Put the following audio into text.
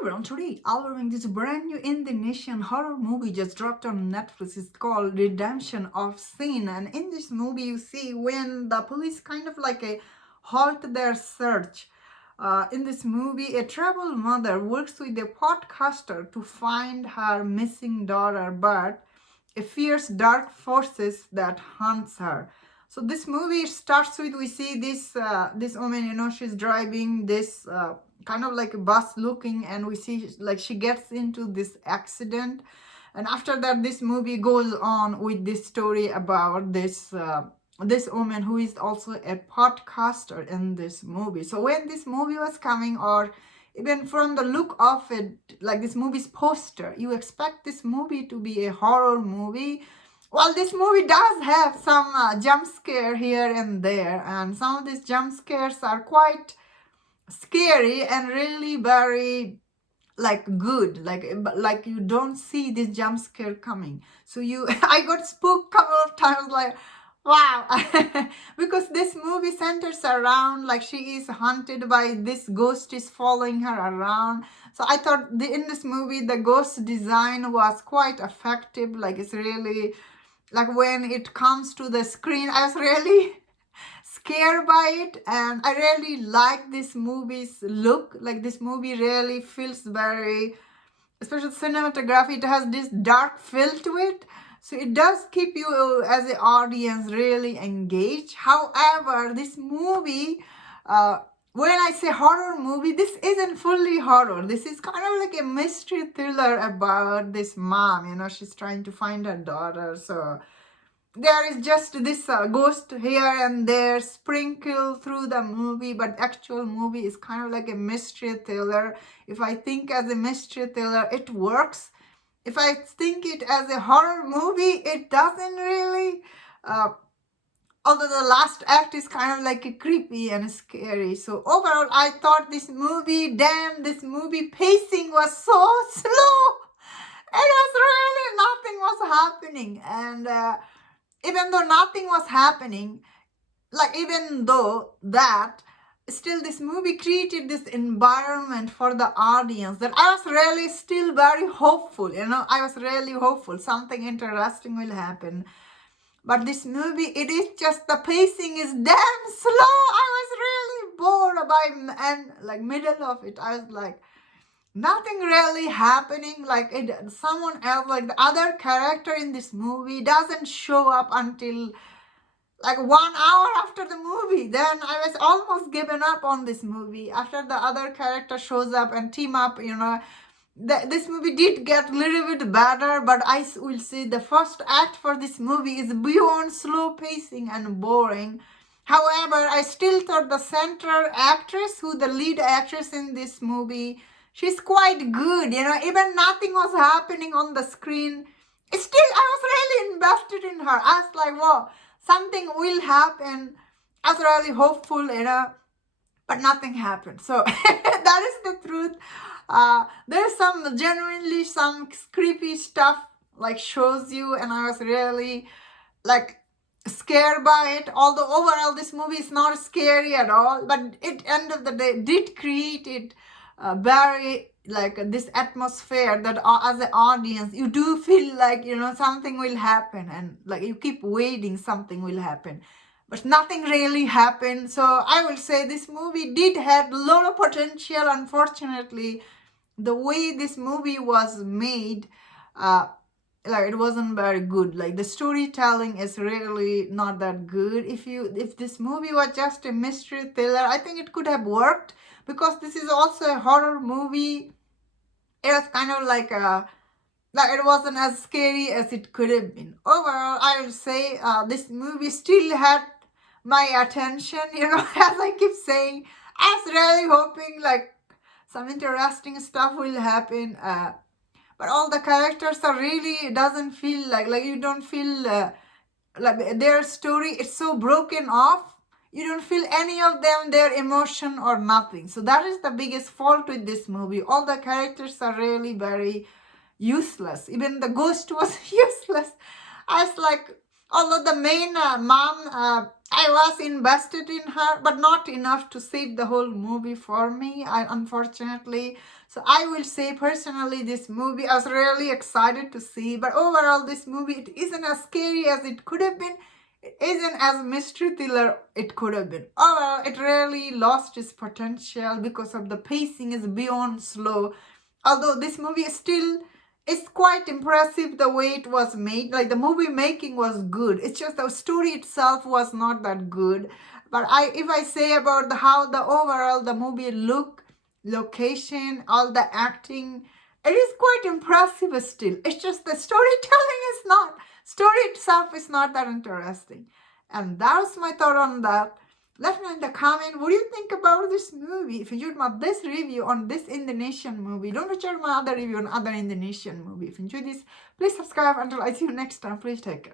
everyone, today I'll be reviewing this brand new Indonesian horror movie just dropped on Netflix. It's called Redemption of Sin, and in this movie you see when the police kind of like a halt their search. In this movie, a troubled mother works with a podcaster to find her missing daughter, but a fierce dark forces that hunts her. So this movie starts with we see this woman, she's driving this kind of like a bus looking, and we see like she gets into this accident, and after that this movie goes on with this story about this woman who is also a podcaster in this movie. So when this movie was coming, or even from the look of it, like this movie's poster, you expect this movie to be a horror movie. Well, this movie does have some jump scare here and there, and some of these jump scares are quite scary and really very like good, like you don't see this jump scare coming. So you I got spooked couple of times, like wow. Because this movie centers around like she is haunted by this ghost is following her around. So I thought in this movie the ghost design was quite effective. Like it's really like when it comes to the screen, I was really scared by it, and I really like this movie's look. Like this movie really feels very, especially cinematography, it has this dark feel to it, so it does keep you as an audience really engaged. However, this movie, when I say horror movie, this isn't fully horror. This is kind of like a mystery thriller about this mom, she's trying to find her daughter. So there is just this ghost here and there sprinkled through the movie, but actual movie is kind of like a mystery thriller. If I think as a mystery thriller, it works. If I think it as a horror movie, it doesn't really. Although the last act is kind of like a creepy and scary. So overall, I thought this movie, damn, this movie pacing was so slow. It was really nothing was happening, and even though nothing was happening, like even though that, still this movie created this environment for the audience that I was really still very hopeful. I was really hopeful something interesting will happen. But this movie, it is just the pacing is damn slow. I was really bored by and like middle of it. I was like, nothing really happening. Like someone else, like the other character in this movie doesn't show up until like 1 hour after the movie. Then I was almost given up on this movie after the other character shows up and team up. This movie did get a little bit better, but I will say the first act for this movie is beyond slow pacing and boring. However, I still thought the central actress, who the lead actress in this movie, she's quite good. Even nothing was happening on the screen, still I was really invested in her. I was like, wow, something will happen. I was really hopeful, but nothing happened. So that is the truth. There's genuinely some creepy stuff like shows you, and I was really like scared by it. Although overall this movie is not scary at all, but it end of the day did create it very like this atmosphere that as an audience you do feel like something will happen, and like you keep waiting something will happen, but nothing really happened. So I will say this movie did have a lot of potential. Unfortunately, the way this movie was made, like it wasn't very good. Like the storytelling is really not that good. If this movie was just a mystery thriller, I think it could have worked, because this is also a horror movie. It was kind of like it wasn't as scary as it could have been. Overall, I would say this movie still had my attention. As I keep saying, I was really hoping like some interesting stuff will happen. But all the characters are really doesn't feel like you don't feel like their story is so broken off. You don't feel any of them, their emotion or nothing. So that is the biggest fault with this movie. All the characters are really very useless. Even the ghost was useless. I was like, although the main mom, I was invested in her, but not enough to save the whole movie for me, unfortunately. So I will say personally, this movie I was really excited to see, but overall this movie, it isn't as scary as it could have been. It isn't as mystery thriller it could have been. Overall, it really lost its potential because of the pacing is beyond slow. Although this movie is still, it's quite impressive the way it was made. Like the movie making was good. It's just the story itself was not that good. But if I say about how the overall the movie look, location, all the acting, it is quite impressive still. It's just the storytelling is not, story itself is not that interesting. And that's my thought on that. Let me know in the comment what do you think about this movie. If you enjoyed this review on this Indonesian movie, don't forget my other review on other Indonesian movie. If you enjoyed this, please subscribe. Until I see you next time, please take care.